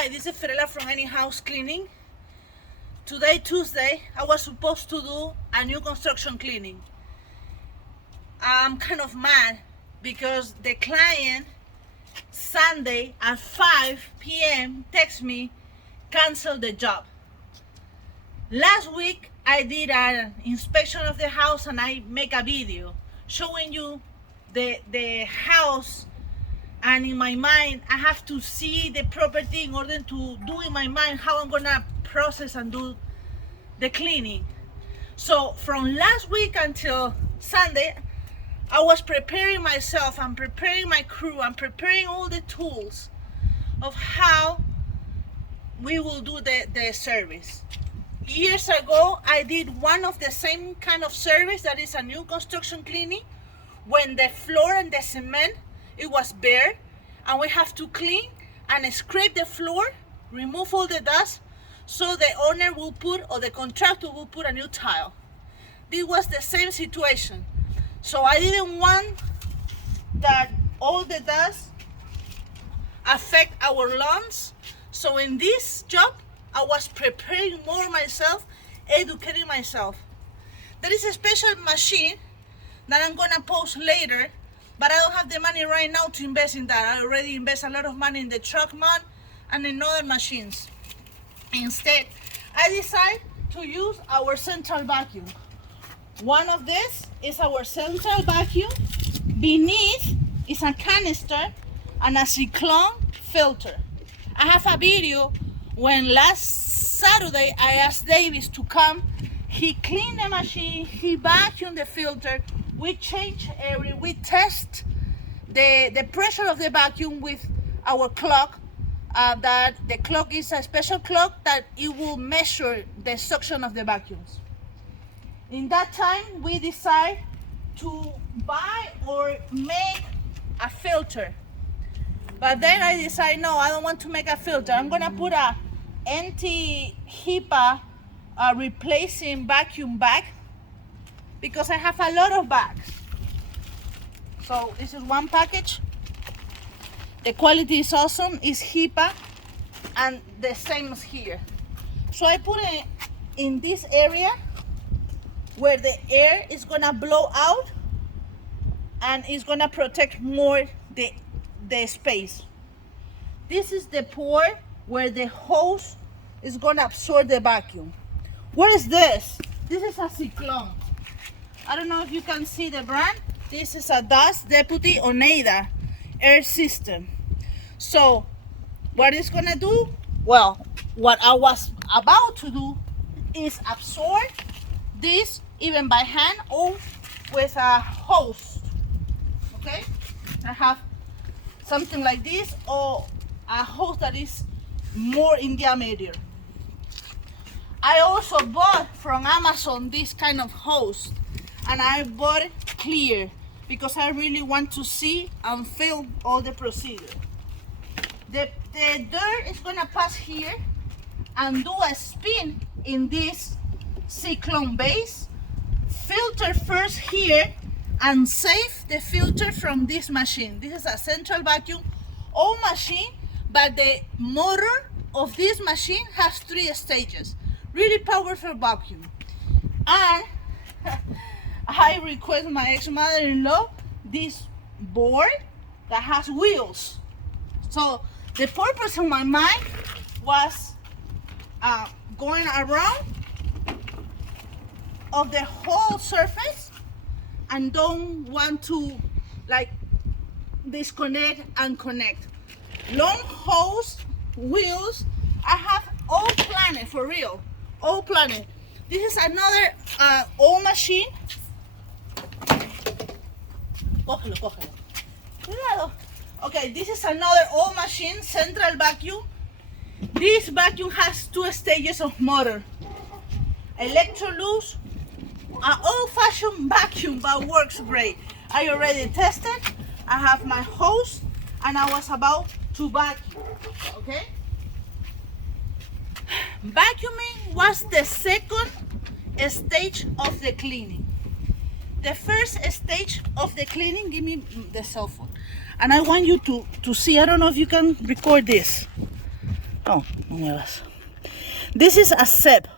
Hi, this is Ferela from Any House Cleaning. Today, Tuesday, I was supposed to do a new construction cleaning. I'm kind of mad because the client Sunday at 5 p.m. text me, cancel the job. Last week, I did an inspection of the house and I make a video showing you the house. And in my mind, I have to see the property in order to do in my mind how I'm gonna process and do the cleaning. So from last week until Sunday, I was preparing myself, I'm preparing my crew, I'm preparing all the tools of how we will do the service. Years ago, I did one of the same kind of service that is a new construction cleaning when the floor and the cement it was bare, and we have to clean and scrape the floor, remove all the dust, so the owner will put, or the contractor will put a new tile. This was the same situation. So I didn't want that all the dust affect our lawns. So in this job, I was preparing more myself, educating myself. There is a special machine that I'm gonna post later, but I don't have the money right now to invest in that. I already invest a lot of money in the truck mount and in other machines. Instead, I decided to use our central vacuum. One of this is our central vacuum. Beneath is a canister and a cyclone filter. I have a video when last Saturday I asked Davis to come. He cleaned the machine, he vacuumed the filter. We change we test the pressure of the vacuum with our clock. That the clock is a special clock that it will measure the suction of the vacuums. In that time, we decide to buy or make a filter. But then I decide, no, I don't want to make a filter. I'm gonna put a anti-HEPA replacing vacuum bag, because I have a lot of bags. So this is one package. The quality is awesome, it's HEPA, and the same as here. So I put it in this area where the air is gonna blow out and it's gonna protect more the space. This is the port where the hose is gonna absorb the vacuum. What is this? This is a cyclone. I don't know if you can see the brand. This is a Dust Deputy Oneida air system. So what it's gonna do? Well, what I was about to do is absorb this even by hand or with a hose. Okay? I have something like this or a hose that is more in diameter. I also bought from Amazon this kind of hose, and I bought it clear because I really want to see and feel all the procedure. The dirt is gonna pass here and do a spin in this cyclone base, filter first here, and save the filter from this machine. This is a central vacuum old machine, but the motor of this machine has 3 stages. Really powerful vacuum. And I request my ex-mother-in-law this board that has wheels. So the purpose of my mind was going around of the whole surface and don't want to like disconnect and connect. Long hose, wheels, I have all planet for real, all planet. This is another old machine. Cógelo, cógelo. Cuidado. Okay, this is another old machine, central vacuum. This vacuum has 2 stages of motor. Electrolux, an old-fashioned vacuum, but works great. I already tested. I have my hose, and I was about to vacuum. Okay. Vacuuming was the second stage of the cleaning. The first stage of the cleaning, give me the cell phone, and I want you to see. I don't know if you can record this. Oh, no muevas. This is a SEP,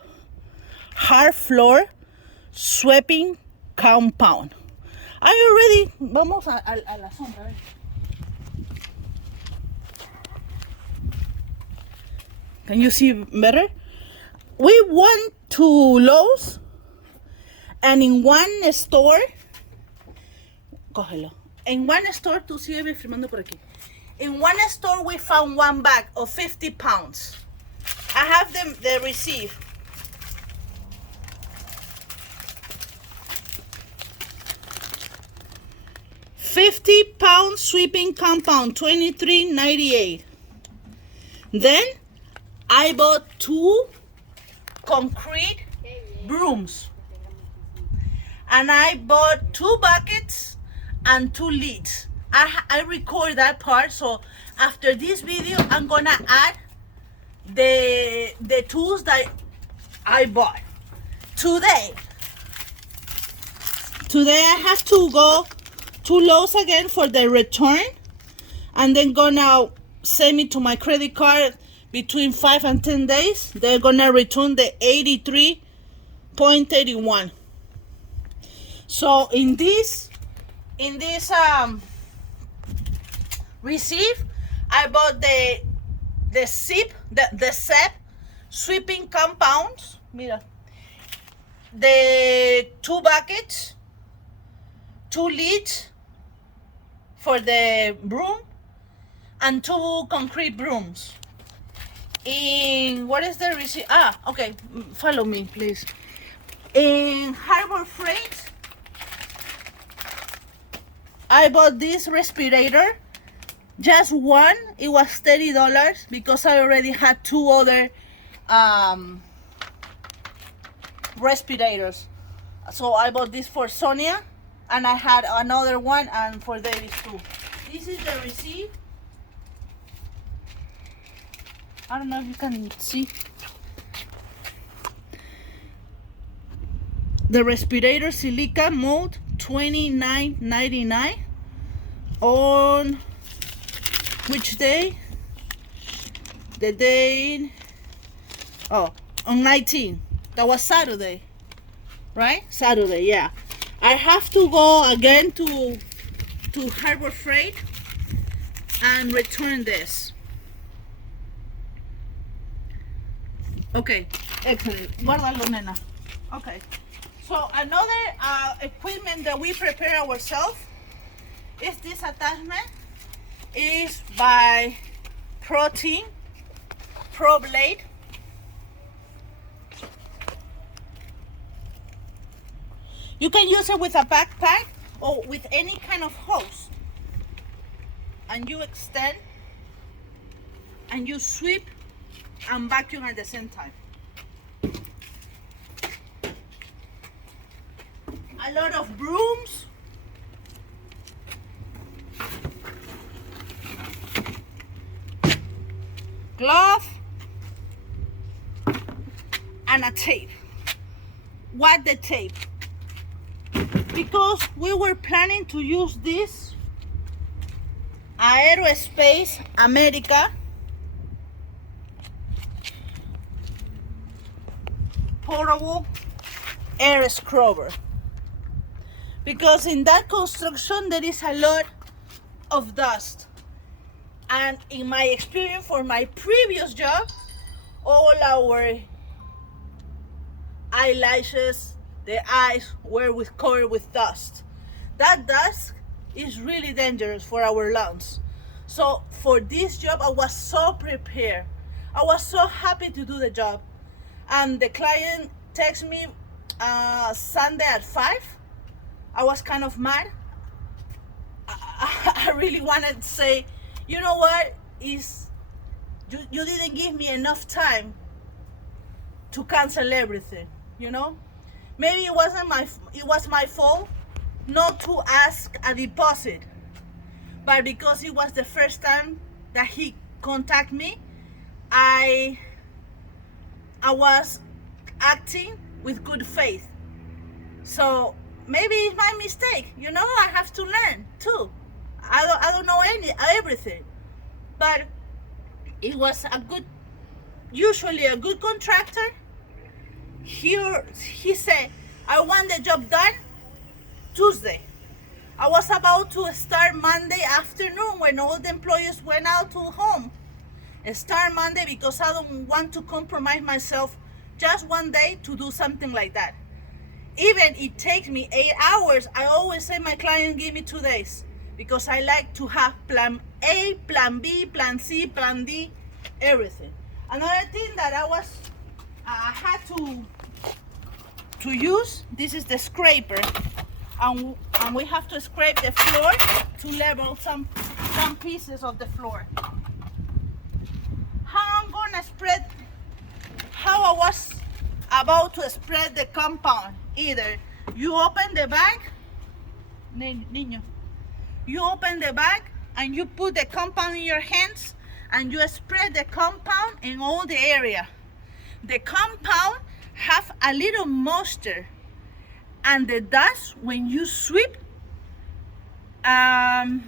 hard floor sweeping compound. Are you ready? Vamos a la sombra. Can you see better? We went to Lowe's, and in one store, cógelo. In one store, tú sigue filmando por aquí. In one store, we found one bag of 50 pounds. I have the receipt. £50 sweeping compound, $23.98. Then I bought 2 concrete brooms, and I bought 2 buckets and 2 lids. I record that part, so after this video I'm gonna add the tools that I bought. Today I have to go to Lowe's again for the return, and then gonna send me to my credit card between 5 and 10 days. They're gonna return the 83.81. So in this receipt, I bought the SEP sweeping compounds. Mira, the 2 buckets, 2 lids for the broom, and 2 concrete brooms. In what is the receipt? Okay, follow me, please. In Harbor Freight, I bought this respirator, just one. It was $30 because I already had 2 other respirators. So I bought this for Sonia, and I had another one and for Davis too. This is the receipt. I don't know if you can see. The respirator silica mold, $29.99. On which day? The day, on 19. That was Saturday, right? Saturday, yeah. I have to go again to Harbor Freight and return this. Okay, excellent. Guárdalo, nena. Okay. So another equipment that we prepare ourselves is this attachment. Is by Pro Blade. You can use it with a backpack or with any kind of hose, and you extend and you sweep and vacuum at the same time. A lot of brooms, glove, and a tape. What the tape? Because we were planning to use this Aerospace America portable air scrubber, because in that construction there is a lot of dust, and in my experience for my previous job, all our eyelashes, the eyes were covered with dust. That dust is really dangerous for our lungs. So for this job I was so prepared. I was so happy to do the job. And the client texted me Sunday at 5. I was kind of mad. I really wanted to say, you know what, you didn't give me enough time to cancel everything, you know? Maybe it was my fault not to ask a deposit, but because it was the first time that he contacted me, I was acting with good faith. So maybe it's my mistake, you know. I have to learn too. I don't know everything, but it was a usually a good contractor, he said, I want the job done Tuesday. I was about to start Monday afternoon when all the employees went out to home. Start Monday because I don't want to compromise myself just one day to do something like that. Even it takes me 8 hours, I always say my client give me 2 days because I like to have plan A, plan B, plan C, plan D, everything. Another thing that I had to use, this is the scraper, and we have to scrape the floor to level some pieces of the floor. How I was about to spread the compound, either you open the bag, niño, you open the bag and you put the compound in your hands and you spread the compound in all the area. The compound have a little moisture, and the dust, when you sweep, the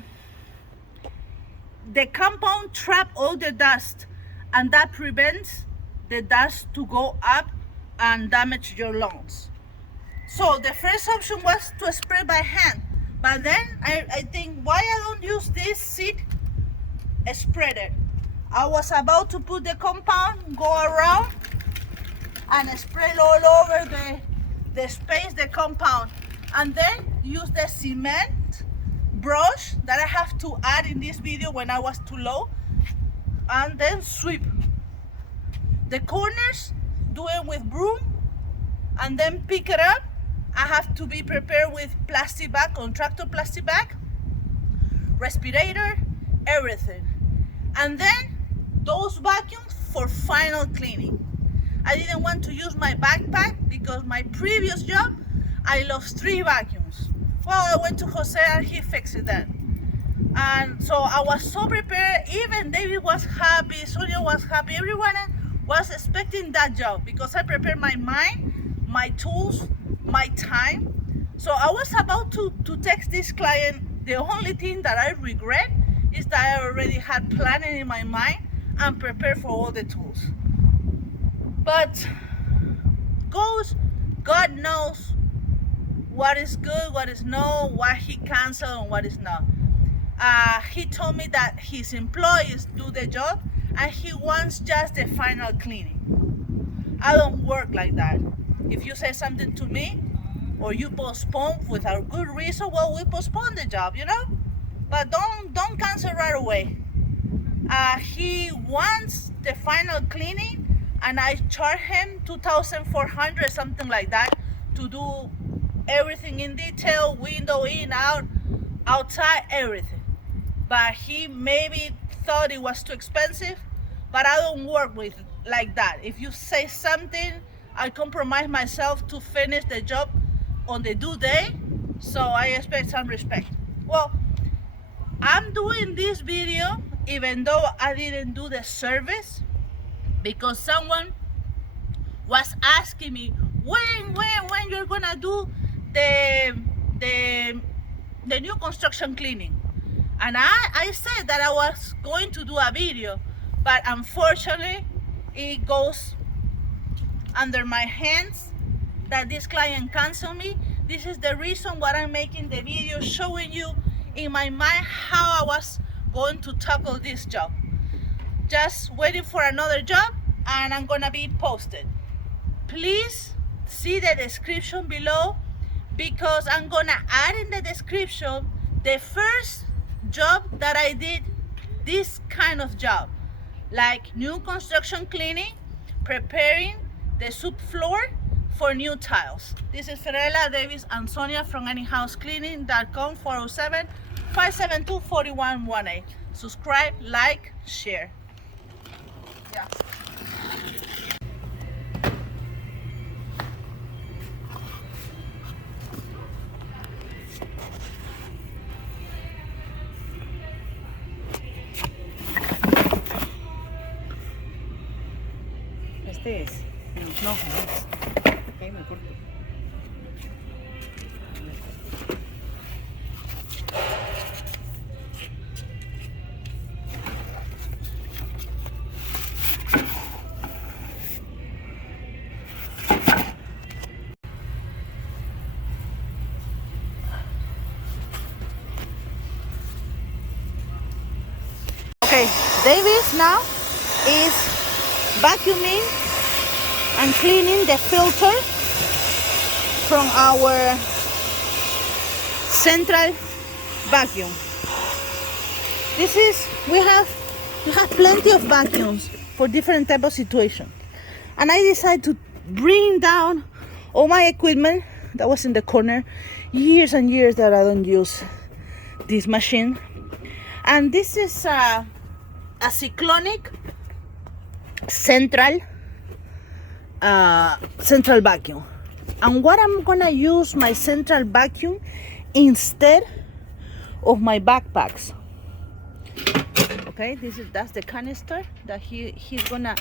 compound trap all the dust, and that prevents the dust to go up and damage your lungs. So the first option was to spray by hand, but then I think, why I don't use this seed spreader? I was about to put the compound, go around and spread all over the space, the compound, and then use the cement brush that I have to add in this video when I was too low, and then sweep the corners, do it with broom, and then pick it up. I have to be prepared with plastic bag, contractor plastic bag, respirator, everything, and then those vacuums for final cleaning. I didn't want to use my backpack because my previous job, I lost 3 vacuums. Well, I went to Jose and he fixed that. And so I was so prepared. Even David was happy, Sonia was happy, everyone was expecting that job because I prepared my mind, my tools, my time. So I was about to text this client. The only thing that I regret is that I already had planning in my mind and prepared for all the tools. But God knows what is good, what is no, what he canceled and what is not. He told me that his employees do the job and he wants just the final cleaning. I don't work like that. If you say something to me or you postpone without good reason, well, we postpone the job, you know? But don't cancel right away. He wants the final cleaning, and I charge him $2,400, something like that, to do everything in detail, window in, out, outside, everything. But he maybe thought it was too expensive, but I don't work with like that. If you say something, I compromise myself to finish the job on the due day, so I expect some respect. Well, I'm doing this video even though I didn't do the service, because someone was asking me when you're gonna do the new construction cleaning, and I said that I was going to do a video, but unfortunately it goes under my hands that this client canceled me. This is the reason why I'm making the video, showing you in my mind how I was going to tackle this job. Just waiting for another job, and I'm gonna be posted. Please see the description below, because I'm gonna add in the description the first job that I did, this kind of job, like new construction cleaning, preparing the subfloor for new tiles. This is Fiorella, Davis, and Sonia from anyhousecleaning.com, 407-572-4118. Subscribe, like, share. Yeah. Este es. No, no es. Ahí me corto. Davis now is vacuuming and cleaning the filter from our central vacuum. We have plenty of vacuums for different type of situation, and I decided to bring down all my equipment that was in the corner, years and years that I don't use this machine. And this is a cyclonic central vacuum. And what I'm gonna use my central vacuum instead of my backpacks. Okay, that's the canister that he's gonna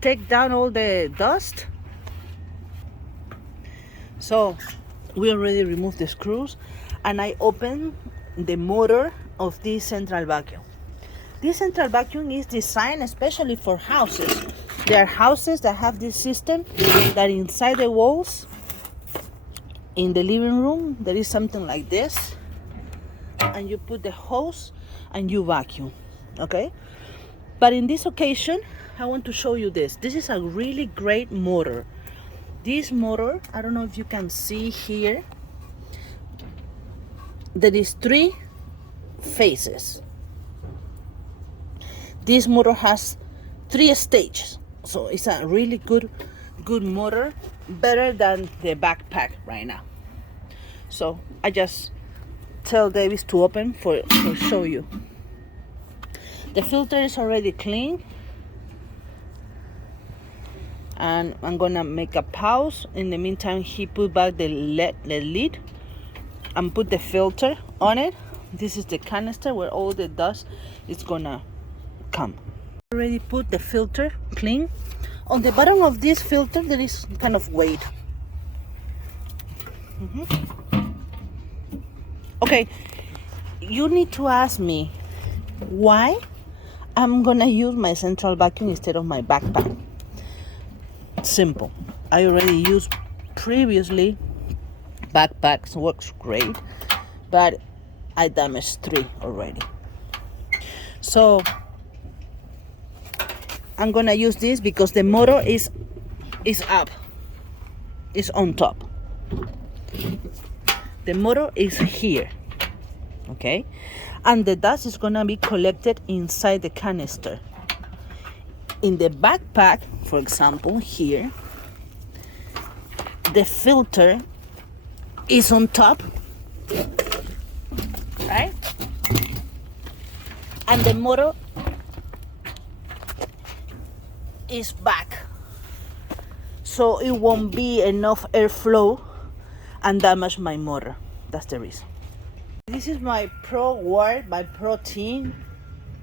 take down all the dust. So we already removed the screws, and I opened the motor of this central vacuum. This central vacuum is designed especially for houses. There are houses that have this system that inside the walls, in the living room, there is something like this, and you put the hose and you vacuum. Okay, but in this occasion I want to show you this. This is a really great motor. This motor, I don't know if you can see here, there is 3 phases. This motor has 3 stages, so it's a really good motor, better than the backpack right now. So I just tell Davis to open for show you. The filter is already clean, and I'm gonna make a pause. In the meantime, he put back the lid and put the filter on it. This is the canister where all the dust is gonna come. Already put the filter clean. On the bottom of this filter there is kind of weight. Okay, you need to ask me why I'm gonna use my central vacuum instead of my backpack. Simple. I already used previously backpacks, works great, but I damaged 3 already. So I'm gonna use this because the motor is up, is on top. The motor is here, okay, and the dust is gonna be collected inside the canister. In the backpack, for example, here, the filter is on top, right? And the motor is back, so it won't be enough airflow and damage my motor. That's the reason. This is my Pro 10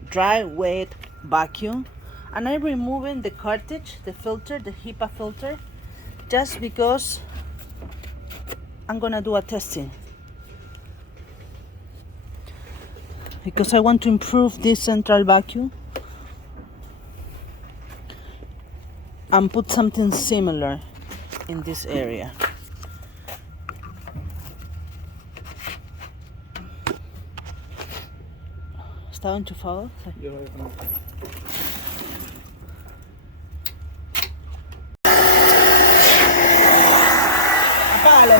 dry wet vacuum, and I'm removing the cartridge, the filter, the HEPA filter, just because I'm gonna do a testing, because I want to improve this central vacuum and put something similar in this area. ¿Está enchufado? Sí. Apágalo.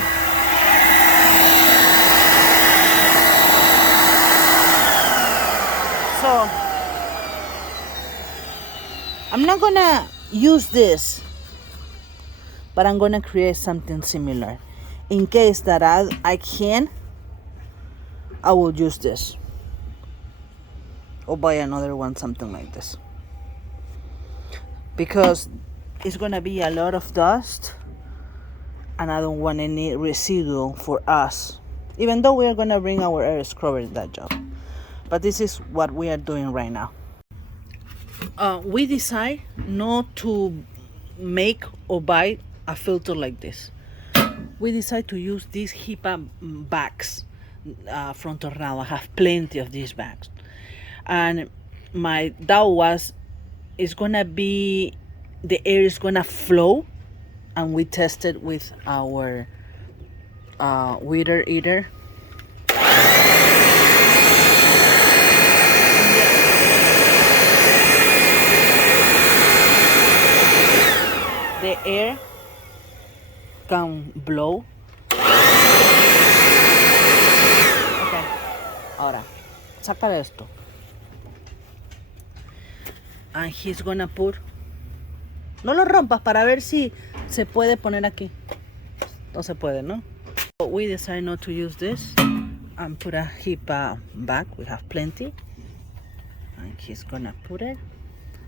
So, I'm not gonna use this, but I'm gonna create something similar. In case that I can, I will use this, or buy another one, something like this, because it's gonna be a lot of dust and I don't want any residual for us, even though we are gonna bring our air scrubber in that job. But this is what we are doing right now. We decide not to make or buy a filter like this. We decide to use these HEPA bags from Tornado. I have plenty of these bags, and my doubt was, it's gonna be, the air is gonna flow, and we tested with our weeder eater. can blow. Okay. Ahora, saca esto. And he's gonna put. No lo rompas para ver si se puede poner aquí. No se puede, ¿no? But we decided not to use this and put a HIPAA bag. We have plenty. And he's gonna put it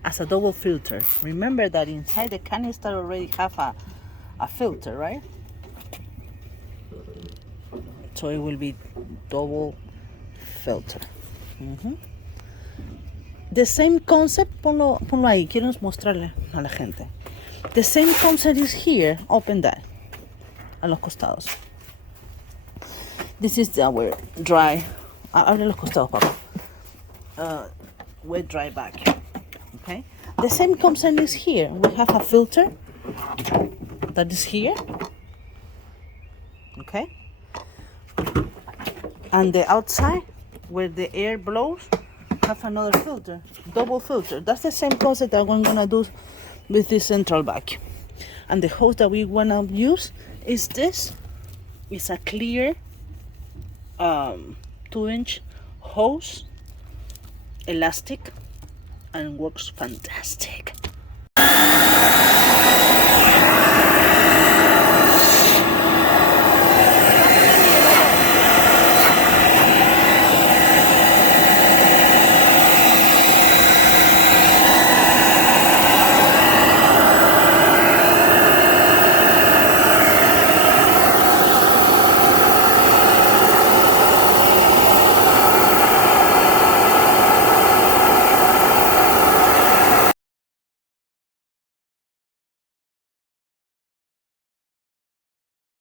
as a double filter. Remember that inside the canister already have a filter, right? So it will be double filter. The same concept, ponlo ahí, quiero mostrarle a la gente. The same concept is here, open that, a los costados. This is our dry, abre los costados, papá. Wet dry bag, okay? The same concept is here. We have a filter that is here, okay? And the outside, where the air blows, have another filter, double filter. That's the same concept that we're gonna do with this central bag. And the hose that we wanna use is this. It's a clear 2-inch hose, elastic, and works fantastic.